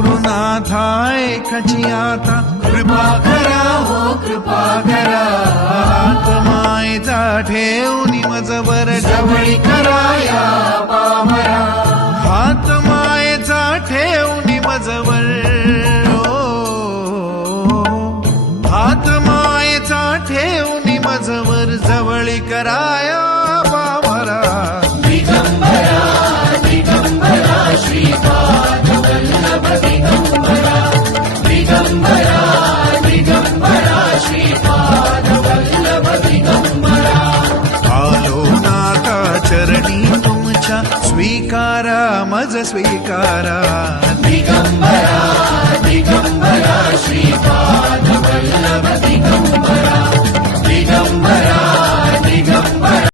गुरुनाथा एकाची आता कृपा करा हो कृपा करा हात मायेचा ठेवून मजवर जवळी कराया पामरा हात मायेचा ठेवून मजवर हात मायेचा ठेवून मजवर जवळी कराया पामरा दिगंबरा दिगंबरा श्रीपाद वल्लभ दिगंबरा दिगंबरा दिगंबरा श्रीपाद वल्लभ दिगंबरा आलो नाथा चरणी तुमच्या स्वीकारा मज स्वीकारा दिगंबरा दिगंबरा श्रीपाद वल्लभ दिगंबरा दिगंबरा